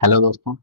Hello दोस्तों,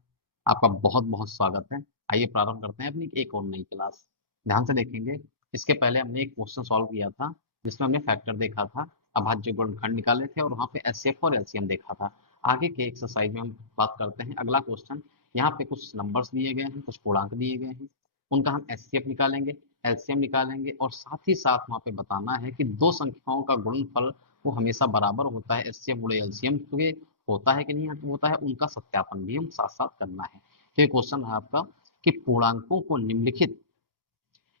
आपका बहुत बहुत स्वागत है। आइए प्रारंभ करते हैं अपनी एक और नई क्लास। ध्यान से देखेंगे। इसके पहले हमने एक क्वेश्चन सॉल्व किया था जिसमें हमने फैक्टर देखा था, अभाज्य गुणनखंड निकाले थे और वहां पे एचसीएफ और एलसीएम देखा था। आगे के एक्सरसाइज में हम बात करते हैं अगला क्वेश्चन। यहाँ पे कुछ नंबर्स दिए गए हैं, कुछ पूर्णांक दिए गए हैं, उनका हम एचसीएफ निकालेंगे, एलसीएम निकालेंगे और साथ ही साथ वहां पे बताना है कि दो संख्याओं का गुणनफल वो हमेशा बराबर होता है एचसीएफ गुणे एलसीएम के, होता है कि नहीं होता है, उनका सत्यापन भी हम साथ साथ करना है। तो ये क्वेश्चन है आपका कि पूर्णांकों को निम्नलिखित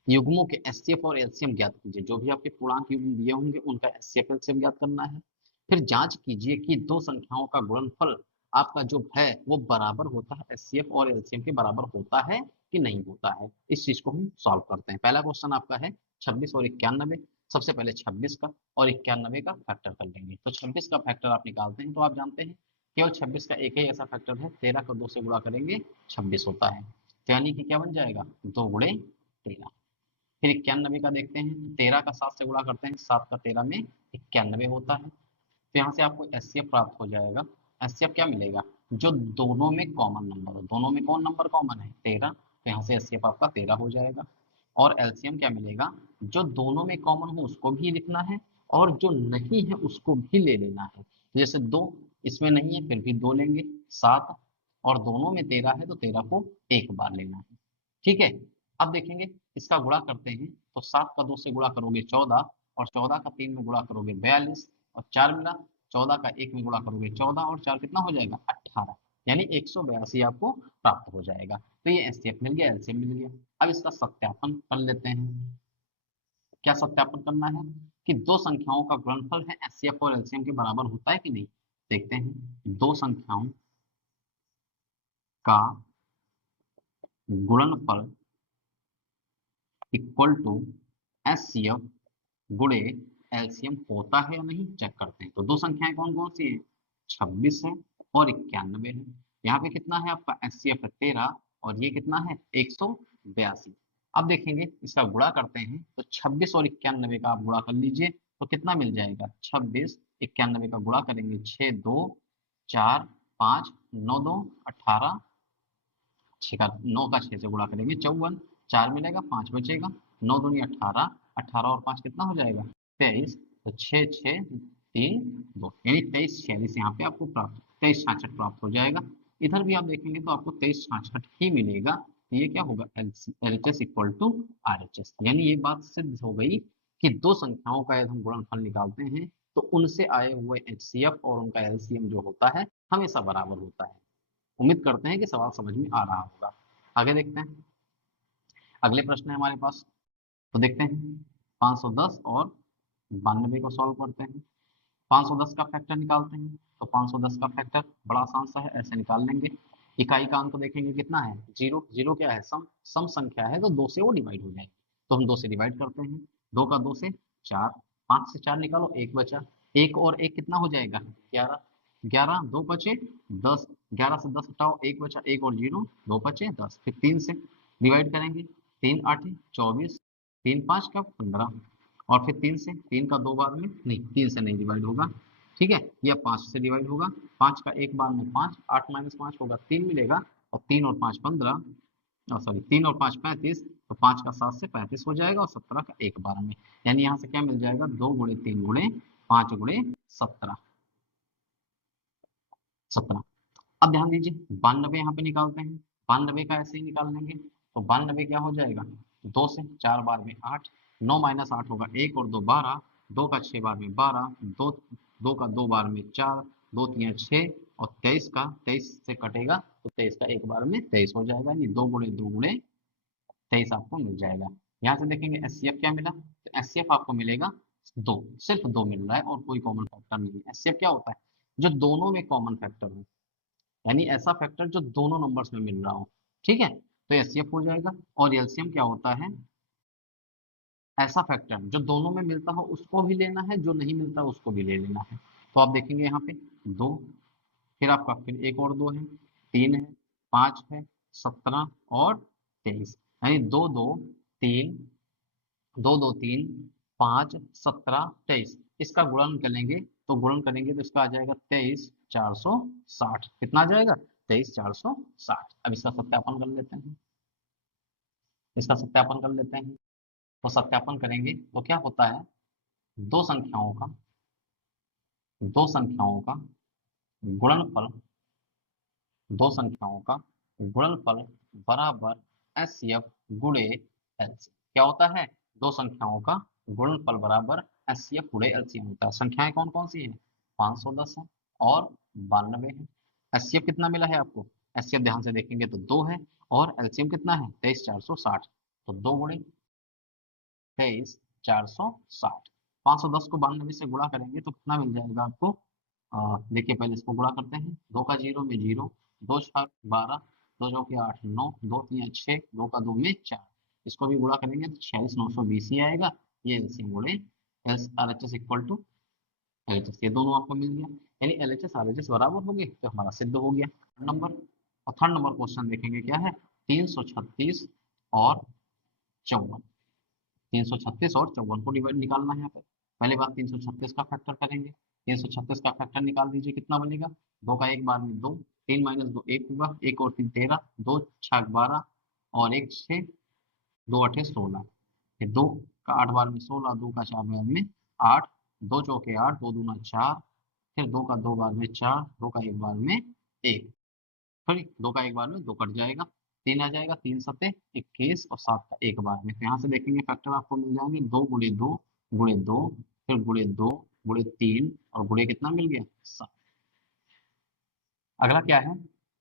युग्मों के एचसीएफ और एलसीएम ज्ञात कीजिए। जो भी आपके पूर्णांक युग्म दिए होंगे उनका एचसीएफ एलसीएम ज्ञात करना है। फिर जांच कीजिए कि दो संख्याओं का गुणनफल आपका जो है वो बराबर होता है एचसीएफ और एलसीएम के बराबर होता है कि नहीं होता है। इस चीज को हम सॉल्व करते हैं। पहला क्वेश्चन आपका है 26 और 91। सबसे पहले 26 का और 91 का फैक्टर कर लेंगे। तो 26 का फैक्टर आप निकालते हैं तो आप जानते हैं केवल 26 का एक ही ऐसा फैक्टर है, 13 को 2 से गुणा करेंगे 26 होता है। तो यानी कि क्या बन जाएगा, 2 गुणे 13। फिर 91 का देखते हैं, 13 का 7 से गुणा करते हैं, 7 का 13 में 91 होता है। तो यहाँ से आपको एचसीएफ प्राप्त हो जाएगा। एचसीएफ क्या मिलेगा, जो दोनों में कॉमन नंबर हो। दोनों में कौन नंबर कॉमन है, 13, तो यहाँ से एचसीएफ आपका 13 हो जाएगा। और एलसीएम क्या मिलेगा, जो दोनों में कॉमन हो उसको भी लिखना है और जो नहीं है उसको भी ले लेना है। तो जैसे 2 इसमें नहीं है फिर भी 2 लेंगे, 7 और दोनों में 13 है तो 13 को एक बार लेना है। ठीक है। अब देखेंगे इसका गुणा करते हैं तो 7 का 2 से गुणा करोगे 14 और 14 का 3 में गुणा करोगे 42 और 4 मिला। 14 का 1 में गुणा करोगे 14 और 4 कितना हो जाएगा 18, यानी 182 आपको प्राप्त हो जाएगा। तो ये एचसीएफ मिल गया, एलसीएम मिल गया। अब इसका सत्यापन कर लेते हैं। क्या सत्यापन करना है कि दो संख्याओं का गुणनफल है एचसीएफ और एलसीएम के बराबर होता है कि नहीं। देखते हैं, दो संख्याओं का गुणनफल इक्वल टू एचसीएफ गुणे एलसीएम होता है या नहीं, चेक करते हैं। तो दो संख्याएं कौन कौन सी है, 26 है और 91 है। यहाँ पे कितना है आपका एचसीएफ है 13 और ये कितना है 182। अब देखेंगे इसका गुणा करते हैं तो 26 और 91 का आप गुणा कर लीजिए तो कितना मिल जाएगा, 26 91 का गुणा करेंगे 6 2 4 5 9 2 18, 6 का 9 का 6 से गुणा करेंगे 54, 4 मिलेगा 5 बचेगा, 9 दूनी 18, 18 और 5 कितना हो जाएगा 23। तो 6 6 3 2 यानी 23 46 यहाँ पे आपको प्राप्त 23 66 प्राप्त हो जाएगा। इधर भी आप देखेंगे तो आपको 23 66 ही मिलेगा। तो ये क्या होगा, एलएचएस इक्वल टू आरएचएस। यानी ये बात सिद्ध हो गई कि दो संख्याओं का यदि हम गुणनफल निकालते हैं तो उनसे आए हुए एचसीएफ और उनका एलसीएम जो होता है हमेशा बराबर होता है। उम्मीद करते हैं कि सवाल समझ में आ रहा होगा। आगे देखते हैं, अगले प्रश्न है हमारे पास। तो देखते हैं 510 और 92 को सॉल्व करते हैं। 510 का फैक्टर निकालते हैं। तो 510 का फैक्टर बड़ा आसान सा है, ऐसे निकाल लेंगे। इकाई का अंक देखेंगे कितना है, जीरो। जीरो क्या है, सम सम संख्या है तो 2 से वो डिवाइड हो जाएगी। तो हम 2 से डिवाइड करते हैं। 2 का 2 से 4, 5 से 4 निकालो 1 बचा। 1 और 1 कितना हो जाएगा 11, 11 2 बचे 10, 11 से 10 हटाओ 1 बचा, 1 और 0 2 बचे 10। फिर 3 से डिवाइड करेंगे, 3 8 24, 3 5 का 15 और फिर 3 से, 3 का 2 बार में नहीं, 3 से नहीं डिवाइड होगा। ठीक है, यह 5 से डिवाइड होगा। 5 का एक बार में 5, 8 माइनस 5 होगा 3 मिलेगा और 3 और 5 15, सॉरी 3 और 5 35, तो 5 का 7 से 35 हो जाएगा और 17 का एक बार में। यानी यहाँ से क्या मिल जाएगा, 2 गुणे 3 गुणे 5 गुणे 17, 17। अब ध्यान दीजिए 92 यहाँ पे निकालते हैं। 92 का ऐसे ही निकाल लेंगे तो 92 क्या हो जाएगा, 2 से 4 बार में 8, 9 माइनस 8 होगा 1 और 2 12, 2 का 6 बार में 12, 2 2 का 2 बार में 4, 2 3 6 और 23 का 23 से कटेगा तो 23 का एक बार में 23 हो जाएगा। यानी 2 गुणे 23 आपको मिल जाएगा। यहाँ से देखेंगे एचसीएफ क्या मिला, तो एचसीएफ आपको मिलेगा 2, सिर्फ 2 मिल रहा है और कोई कॉमन फैक्टर नहीं है। एचसीएफ क्या होता है, जो दोनों में कॉमन फैक्टर हो, यानी ऐसा फैक्टर जो दोनों नंबर्स में मिल रहा हो। ठीक है, तो एचसीएफ हो जाएगा। और एलसीएम क्या होता है, ऐसा फैक्टर जो दोनों में मिलता हो उसको भी लेना है, जो नहीं मिलता उसको भी ले लेना है। तो आप देखेंगे यहाँ पे 2, फिर आपका फिर एक और 2 है, 3 है, 5 है, 17 और 23, यानी 2 2 3, 2 2 3 5 17 23। इसका गुणन करेंगे तो इसका आ जाएगा 23 460। कितना आ जाएगा, 23,460। अब इसका सत्यापन कर लेते हैं, इसका सत्यापन कर लेते हैं। तो सत्यापन करेंगे तो क्या होता है, दो संख्याओं का दो संख्याओं का गुणनफल दो संख्याओं का गुणनफल बराबर एचसीएफ गुणे एलसीएम। क्या होता है, दो संख्याओं का गुणनफल बराबर एचसीएफ गुणे एलसीएम होता है। संख्याएं कौन कौन सी हैं, 510 है और 92 है। एचसीएफ कितना मिला है आपको, एचसीएफ ध्यान से देखेंगे तो 2 है और एलसीएम कितना है 23,460। तो 2 गुणे 23,460, 510 को 92 से गुणा करेंगे तो कितना मिल जाएगा आपको। देखिए पहले इसको गुणा करते हैं, 2 का 0 में 0, 2 छक 12, 2 चौके 8 9, 2 3 6, 2 का 2 में 4। इसको भी गुणा करेंगे तो 46,920 ही आएगा। ये एलसीएम गुणे S R H S equal to L H S, ये दोनों आपको मिल गया। यानी L H S R H S बराबर हो गए तो हमारा सिद्ध हो गया नंबर। और थर्ड नंबर क्वेश्चन देखेंगे क्या है, 336 और 54, 336 और 54 को डिवाइड निकालना है यहाँ पे। पहले बात 336 का फैक्टर करेंगे, 336 का फैक्टर निकाल दीजिए, कितना बनेगा, 2 का एक बार में 2, 3 माइनस 2 1 होगा, 1 और 3 13, 2 छक 12 और 1 6, 2 8 16, फिर 2 का 8 बार में 16, 2 का 4 बार में 8, 2 चौके 8, 2 दूना 4, फिर 2 का 2 बार में 4, 2 का 1 बार में 1, सॉरी 2 का 1 बार में 2 कट जाएगा, 3 आ जाएगा, 3 सत्ते 21 और 7 का 1 बार में। तो यहाँ से देखेंगे फैक्टर आपको मिल जाएंगे 2 गुणे 2 गुणे 2, फिर गुणे 2 गुणे 3 और गुणे कितना मिल गया 7। अगला क्या है,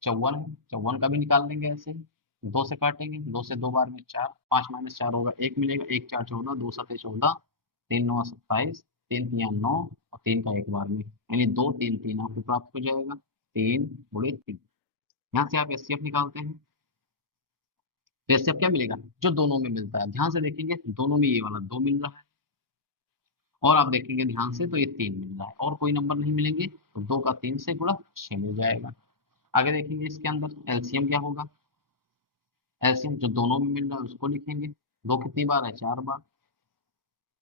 54 है, 54 का भी निकाल लेंगे ऐसे ही, 2 से काटेंगे, 2 से 2 बार में 4, 5 माइनस 4 होगा 1 मिलेगा, 1 4 14, 2 7 14, 3 9 27, 3 3 9 और 3 का 1 बार में, यानी 2 3 3 आपको प्राप्त हो जाएगा, 3 गुणे 3। यहाँ से आप एचसीएफ निकालते हैं तो एचसीएफ क्या मिलेगा, जो दोनों में मिलता है। ध्यान से देखेंगे दोनों में ये वाला 2 मिल रहा है और आप देखेंगे ध्यान से तो ये 3 मिल रहा है और कोई नंबर नहीं मिलेंगे, तो 2 का 3 से गुणा 6 मिल जाएगा। आगे देखेंगे इसके अंदर एलसीएम क्या होगा, एलसीएम जो दोनों में मिल रहा है उसको लिखेंगे, 2 कितनी बार है 4 बार,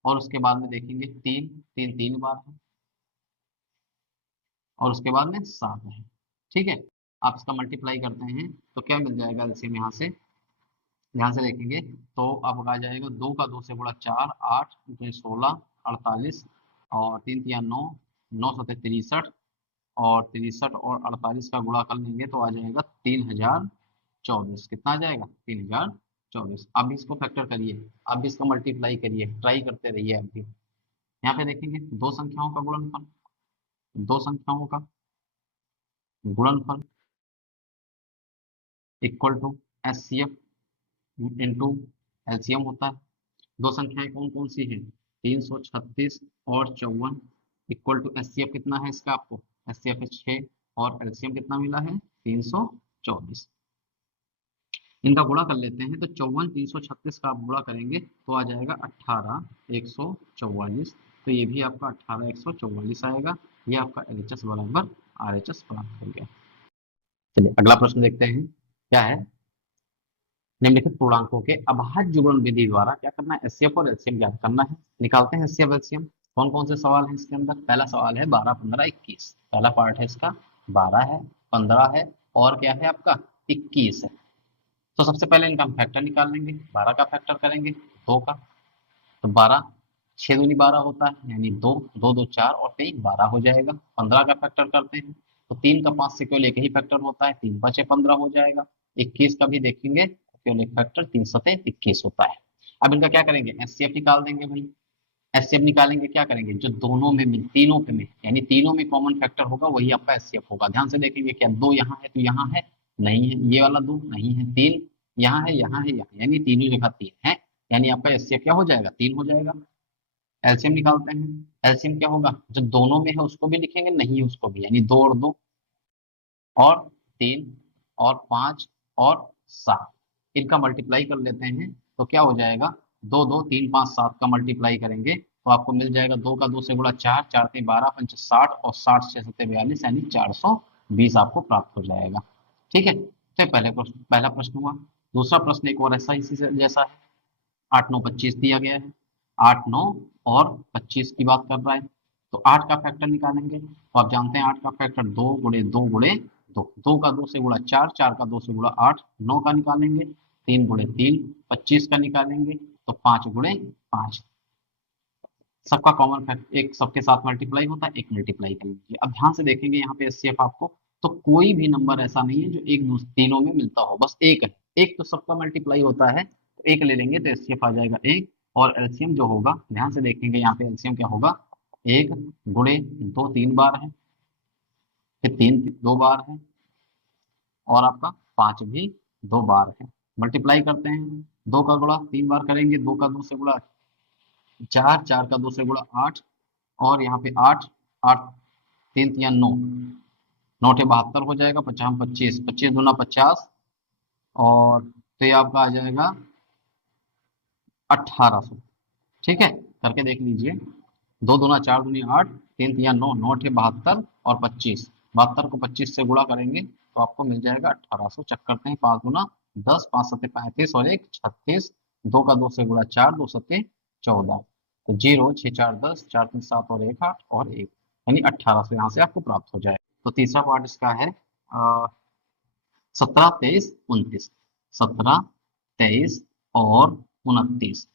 और उसके बाद में देखेंगे 3 3 3 बार है और उसके बाद में 7 है। ठीक है, आप इसका मल्टीप्लाई करते हैं तो क्या मिल जाएगा एलसीएम, यहाँ से ध्यान से देखेंगे तो आपका आ जाएगा 2 का 2 से गुणा 4, 8 2 16, 48 और 3 3 9, 9 7 63 और 63 और 48 का गुणा कर लेंगे तो आ जाएगा 3024। कितना आ जाएगा 3024। अब भी इसको फैक्टर करिए, अब भी इसको मल्टीप्लाई करिए, ट्राई करते रहिए। अब भी यहाँ पे देखेंगे दो संख्याओं का गुणनफल, दो संख्याओं का गुणनफल equal to HCF into LCM होता है। दो संख्याएं कौन कौन सी हैं, 336 और 54 इक्वल टू एचसीएफ कितना है इसका आपको, एचसीएफ है 6 और एलसीएम कितना मिला है 324। इनका गुणा कर लेते हैं तो 54 336 का आप गुणा करेंगे तो आ जाएगा 18,144। तो ये भी आपका 18,144 आएगा। ये आपका एलएचएस बराबर आरएचएस प्राप्त हो गया। चलिए अगला प्रश्न देखते हैं क्या है, निम्नलिखित पूर्णांकों के अभाज्य गुणन विधि द्वारा क्या करना है, एचसीएफ और एलसीएम ज्ञात करना है। निकालते हैं एचसीएफ एलसीएम। कौन कौन से सवाल हैं इसके अंदर, पहला सवाल है 12 15 21, पहला पार्ट है इसका 12 है 15 है और क्या है आपका 21 है। तो सबसे पहले इनका हम फैक्टर निकाल लेंगे, 12 का फैक्टर करेंगे 2 का, तो 12 6 दूनी 12 होता है, यानी 2 2 2 4 और 3 12 हो जाएगा। 15 का फैक्टर करते हैं तो 3 का 5 से केवल एक ही फैक्टर होता है, 3 5 15 हो जाएगा। 21 का भी देखेंगे केवल एक फैक्टर 3 7 21 होता है। अब इनका क्या करेंगे, एचसीएफ निकाल देंगे भाई। एचसीएफ निकालेंगे क्या करेंगे, जो दोनों में तीनों पे में यानी तीनों में कॉमन फैक्टर होगा वही आपका एचसीएफ होगा। ध्यान से देखेंगे क्या 2 यहाँ है तो यहाँ है नहीं है, ये वाला 2 नहीं है, 3 यहाँ है यहाँ है यहाँ, यानी तीनों जगह 3 है, यानी आपका एचसीएफ क्या हो जाएगा 3 हो जाएगा। एलसीएम निकालते हैं, एलसीएम क्या होगा, जो दोनों में है उसको भी लिखेंगे, नहीं है उसको भी, यानी 2 और 2 और 3 और 5 और 7, इनका मल्टीप्लाई कर लेते हैं तो क्या हो जाएगा 2 2 3 5 7 का मल्टीप्लाई करेंगे तो आपको मिल जाएगा 2 का 2 से गुणा 4, 4 3 12 5 60 और 60 6 7 42 यानी 420 आपको प्राप्त हो जाएगा। ठीक है, तो पहला प्रश्न हुआ। दूसरा प्रश्न एक और ऐसा इसी जैसा है, 8 9 25 दिया गया है, 8 9 और 25 की बात कर रहा है, तो 8 का फैक्टर निकालेंगे तो आप जानते हैं 8 का फैक्टर 2 गुणे 2 गुणे दो का दो से गुणा चार, चार का दो से गुणा आठ, नौ का निकालेंगे, तीन गुणे तीन 25 का निकालेंगे, तो पांच गुणे पांच। सबका कॉमन फैक्टर एक सबके साथ मल्टीप्लाई होता है, एक मल्टीप्लाई कर लीजिए। अब ध्यान से देखेंगे यहाँ पे एचसीएफ आपको, तो कोई भी नंबर ऐसा नहीं है जो एक तीनों में मिलता हो, बस एक है। एक तो सबका मल्टीप्लाई होता है, तो एक ले लेंगे तो एचसीएफ आ जाएगा एक। और एलसीएम जो होगा, ध्यान से देखेंगे यहाँ पे एलसीएम क्या होगा, एक गुणे दो तीन बार है, फिर तीन दो बार है, और आपका पांच भी दो बार है। मल्टीप्लाई करते हैं, दो का गुणा तीन बार करेंगे, दो का दो से गुणा चार, चार का दो से गुणा आठ, और यहाँ पे आठ, आठ तीन तिया नौ, नौ अठे 72 हो जाएगा, पचास पच्चीस, पच्चीस दूना 50, और तो ये आपका आ जाएगा 1800। ठीक है, करके देख लीजिए। दो दूना चार दूनी आठ, तीन तिया नौ, नौ अठे 72, और 25, 72 को 25 से गुणा करेंगे तो आपको मिल जाएगा 1800। चेक करते हैं, पाँच दूना 10, पाँच सत्ते 35, और एक 36, दो का दो से गुणा चार, दो सत्ते 14, तो जीरो, छः चार 10, चार तीन 7, और एक 8, और एक, यानी 1800 यहाँ से आपको प्राप्त हो जाएगा। तो तीसरा पार्ट इसका है 17, 23, 29, 17, 23 और 29।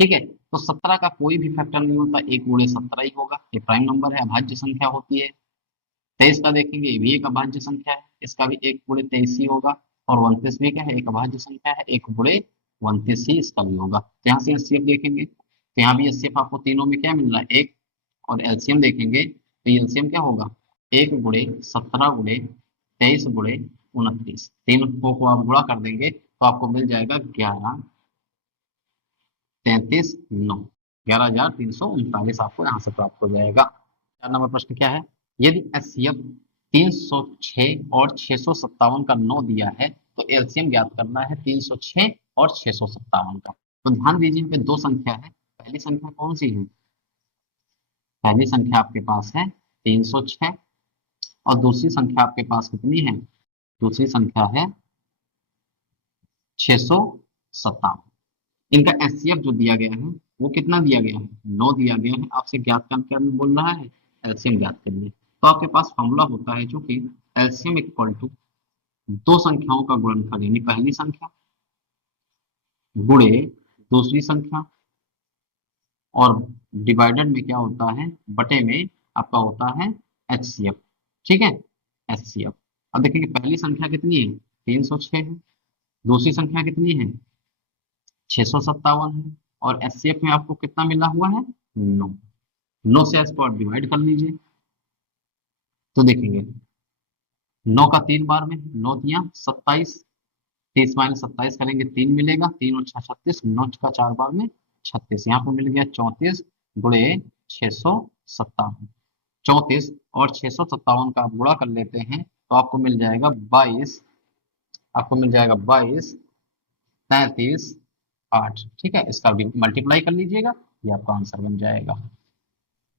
ठीक है, तो 17 का कोई भी फैक्टर नहीं होता, एक गुणे 17 ही होगा, ये प्राइम नंबर है, अभाज्य संख्या होती है। 23 का देखेंगे, ये भी एक अभाज्य संख्या है, इसका भी एक गुणे 23 ही होगा। और 29 भी क्या है, एक अभाज्य संख्या है, एक गुणे 29 ही इसका भी होगा। तो यहाँ से एचसीएफ देखेंगे, तो यहाँ भी एचसीएफ आपको तीनों में क्या मिल रहा है, एक। और एलसीएम देखेंगे तो एलसीएम क्या होगा, एक गुणे 17 गुणे 23 गुणे 29, तीनों को आप गुणा कर देंगे तो आपको मिल जाएगा 11, 33, 9, 11,339 आपको यहाँ से प्राप्त हो जाएगा। 4 नंबर प्रश्न क्या है, यदि एचसीएफ 306 और 657 का 9 दिया है, तो एलसीएम ज्ञात करना है 306 और 657 का। तो ध्यान दीजिए, यहाँ पे दो संख्या है, पहली संख्या कौन सी है, पहली संख्या आपके पास है 306, और दूसरी संख्या आपके पास कितनी है, दूसरी संख्या है 657। इनका एचसीएफ जो दिया गया है वो कितना दिया गया है, 9 दिया गया है, आपसे ज्ञात करके बोल रहा है एलसीएम ज्ञात करिए। तो आपके पास फॉर्मूला होता है जो कि एलसीएम इक्वल टू दो संख्याओं का गुणनफल, यानी पहली संख्या गुणे दूसरी संख्या, और डिवाइडेड में क्या होता है, बटे में आपका होता है एचसीएफ। ठीक है, एचसीएफ। अब देखेंगे पहली संख्या कितनी है, 306 है, दूसरी संख्या कितनी है, 657 है, और एचसीएफ में आपको कितना मिला हुआ है, 9। 9 से इसको आप डिवाइड कर लीजिए, तो देखेंगे 9 का तीन बार में, 9 दिया 27, 30 माइनस 27 करेंगे 3 मिलेगा, 3 और 6 36, 9 का चार बार में 36, यहाँ पे मिल गया 34 गुणे 657। 34 और 657 का आप गुणा कर लेते हैं तो आपको मिल जाएगा 22, आपको मिल जाएगा 22, 33, 8। ठीक है, इसका भी मल्टीप्लाई कर लीजिएगा, ये आपका आंसर बन जाएगा।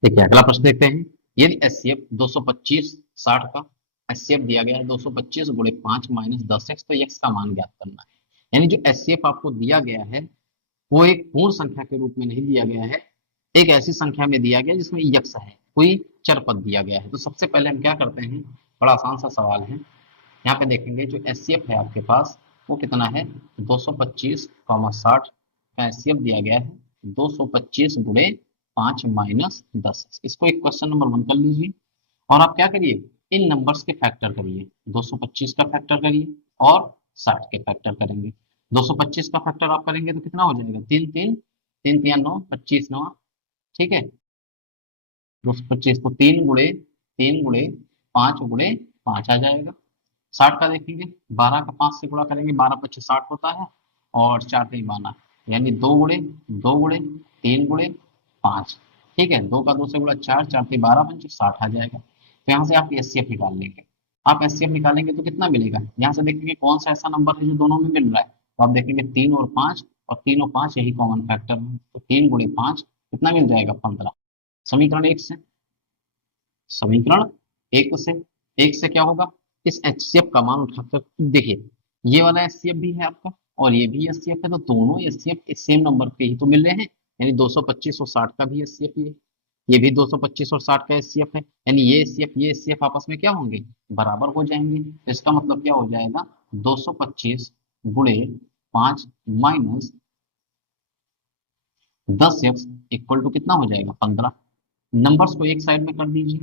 देखिए अगला प्रश्न देखते हैं, यदि एचसीएफ 225 60 का एचसीएफ दिया गया है 225 गुणे 5 माइनस 10x, तो x का मान ज्ञात करना है। यानी जो एचसीएफ आपको दिया गया है वो एक पूर्ण संख्या के रूप में नहीं दिया गया है, एक ऐसी संख्या में दिया गया जिसमें यक्स है, कोई चर पद दिया गया है। तो सबसे पहले हम क्या करते हैं, बड़ा आसान सा सवाल है, यहाँ पे देखेंगे जो एचसीएफ है आपके पास वो कितना है, 225 60 का एचसीएफ दिया गया है 225 गुणे 5 माइनस 10। इसको एक क्वेश्चन नंबर 1 कर लीजिए, और आप क्या करिए, इन नंबर्स के फैक्टर करिए, 225 का फैक्टर करिए और 60 के फैक्टर करेंगे। 225 का फैक्टर आप करेंगे तो कितना हो जाएगा, तीन तीन, तीन तिया 9, 25 9। ठीक है, 225 को तीन गुणे 5 गुणे 5 आ जाएगा। 60 का देखेंगे, 12 का 5 से गुणा करेंगे, 12 पच्चीस 60 होता है, और 4 3 12, यानी दो गुणे 3 गुणे 5। ठीक है, 2 का 2 से गुणा 4, 4 3 12 पंच 60 आ जाएगा। तो यहाँ से आप एचसीएफ निकाल लेंगे, आप एचसीएफ निकालेंगे तो कितना मिलेगा, यहाँ से देखेंगे कौन सा ऐसा नंबर है जो दोनों में मिल रहा है, तो आप देखेंगे 3 और 5, और 3 और 5 यही कॉमन फैक्टर है, तो 3 गुणे 5 कितना मिल जाएगा, 15। समीकरण एक से, समीकरण एक से क्या होगा, इस एचसीएफ का मान उठाकर देखिए, ये वाला एचसीएफ भी है आपका और ये भी एचसीएफ है, तो दोनों एचसीएफ सेम नंबर पे ही तो मिल रहे हैं, यानी 225 और 60 का भी एचसीएफ ये, ये भी 225 और 60 का एचसीएफ है, यानी ये एचसीएफ आपस में क्या होंगे, बराबर हो जाएंगे। तो इसका मतलब क्या हो जाएगा, 225 गुणे 5 माइनस 10x इक्वल टू कितना हो जाएगा, 15। नंबर्स को एक साइड में कर दीजिए,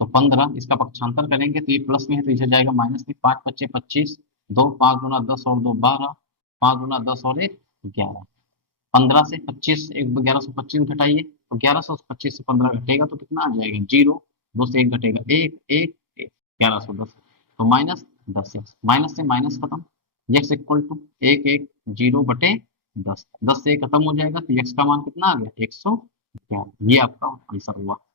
तो 15 इसका पक्षांतर करेंगे तो ये प्लस में है तो इसे जाएगा माइनस में, 5 पच्चे 25, 2 5 गुना 10 और 2 12, 5 गुना 10 और 1 11, 15 से 25, एक 1125 घटाइए तो 1125 से 15 घटेगा तो कितना आ जाएगा, जीरो, 2 से 1 घटेगा, एक एक एक, 1110, तो माइनस 10x, माइनस से माइनस खत्म, x इक्वल टू एक एक जीरो बटे 10, 10 से 1 खत्म हो जाएगा तो x का मान कितना आ गया, 111, ये आपका आंसर हुआ।